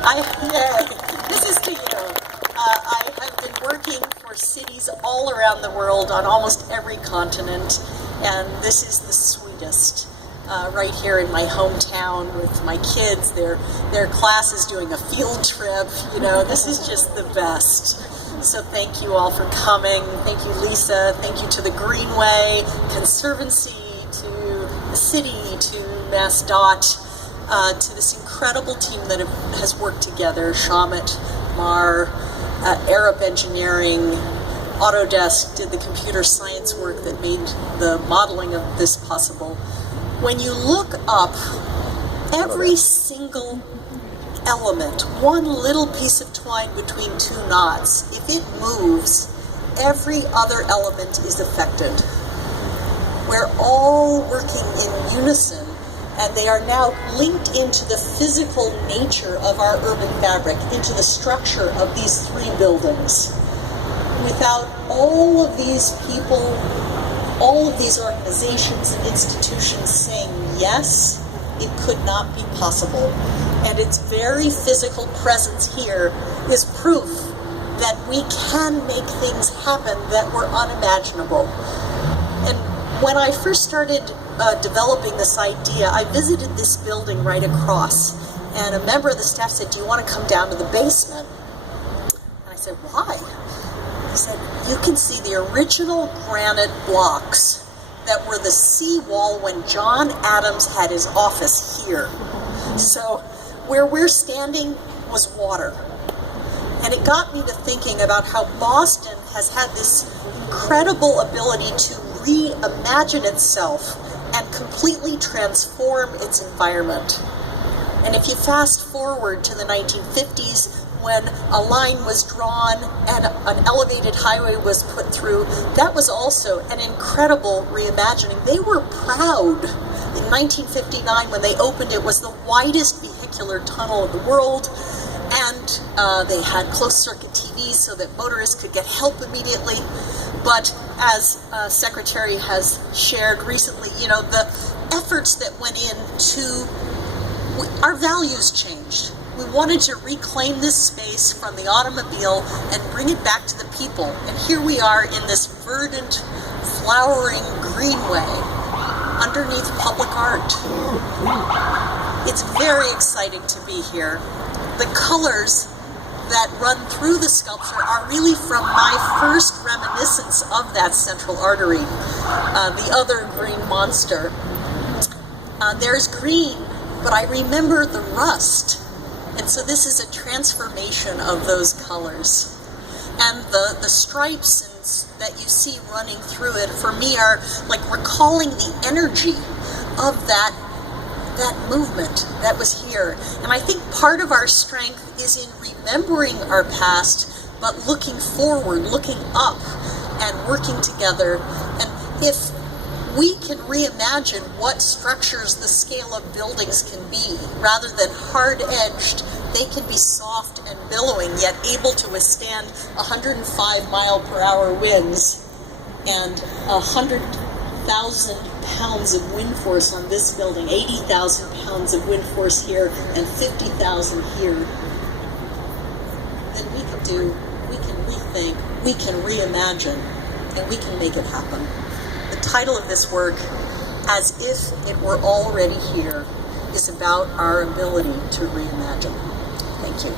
This is to you. I have been working for cities all around the world on almost every continent, and this is the sweetest. Right here in my hometown with my kids, their class is doing a field trip. You know, this is just the best. So thank you all for coming. Thank you, Lisa. Thank you to the Greenway, Conservancy, to the city, to MassDOT, to this incredible team that has worked together. Shamit, Mar, Arab Engineering, Autodesk did the computer science work that made the modeling of this possible. When you look up, every single element, one little piece of twine between two knots, if it moves, every other element is affected. We're all working in unison, and they are now linked into the physical nature of our urban fabric, into the structure of these three buildings. Without all of these people, all of these organizations and institutions saying yes, it could not be possible. And its very physical presence here is proof that we can make things happen that were unimaginable. And when I first started developing this idea, I visited this building right across, and a member of the staff said, "Do you want to come down to the basement?" And I said, "Why?" He said, "You can see the original granite blocks that were the seawall when John Adams had his office here. So where we're standing was water." And it got me to thinking about how Boston has had this incredible ability to reimagine itself and completely transform its environment. And if you fast forward to the 1950s, when a line was drawn and an elevated highway was put through, that was also an incredible reimagining. They were proud. In 1959, when they opened, it was the widest vehicular tunnel in the world, and they had closed-circuit TVs so that motorists could get help immediately. But as Secretary has shared recently, you know, the efforts that went into our values changed. We wanted to reclaim this space from the automobile and bring it back to the people. And here we are in this verdant, flowering greenway underneath public art. It's very exciting to be here. The colors that run through the sculpture are really from my first reminiscence of that central artery, the other green monster. There's green, but I remember the rust. And so this is a transformation of those colors. And the stripes that you see running through it, for me, are like recalling the energy of that movement that was here. And I think part of our strength is in remembering our past, but looking forward, looking up, and working together. And if we can reimagine what structures the scale of buildings can be, rather than hard-edged, they can be soft and billowing, yet able to withstand 105 mile per hour winds and 100,000 pounds of wind force on this building, 80,000 pounds of wind force here, and 50,000 here. Then we can rethink, we can reimagine, and we can make it happen. The title of this work, As If It Were Already Here, is about our ability to reimagine. Thank you.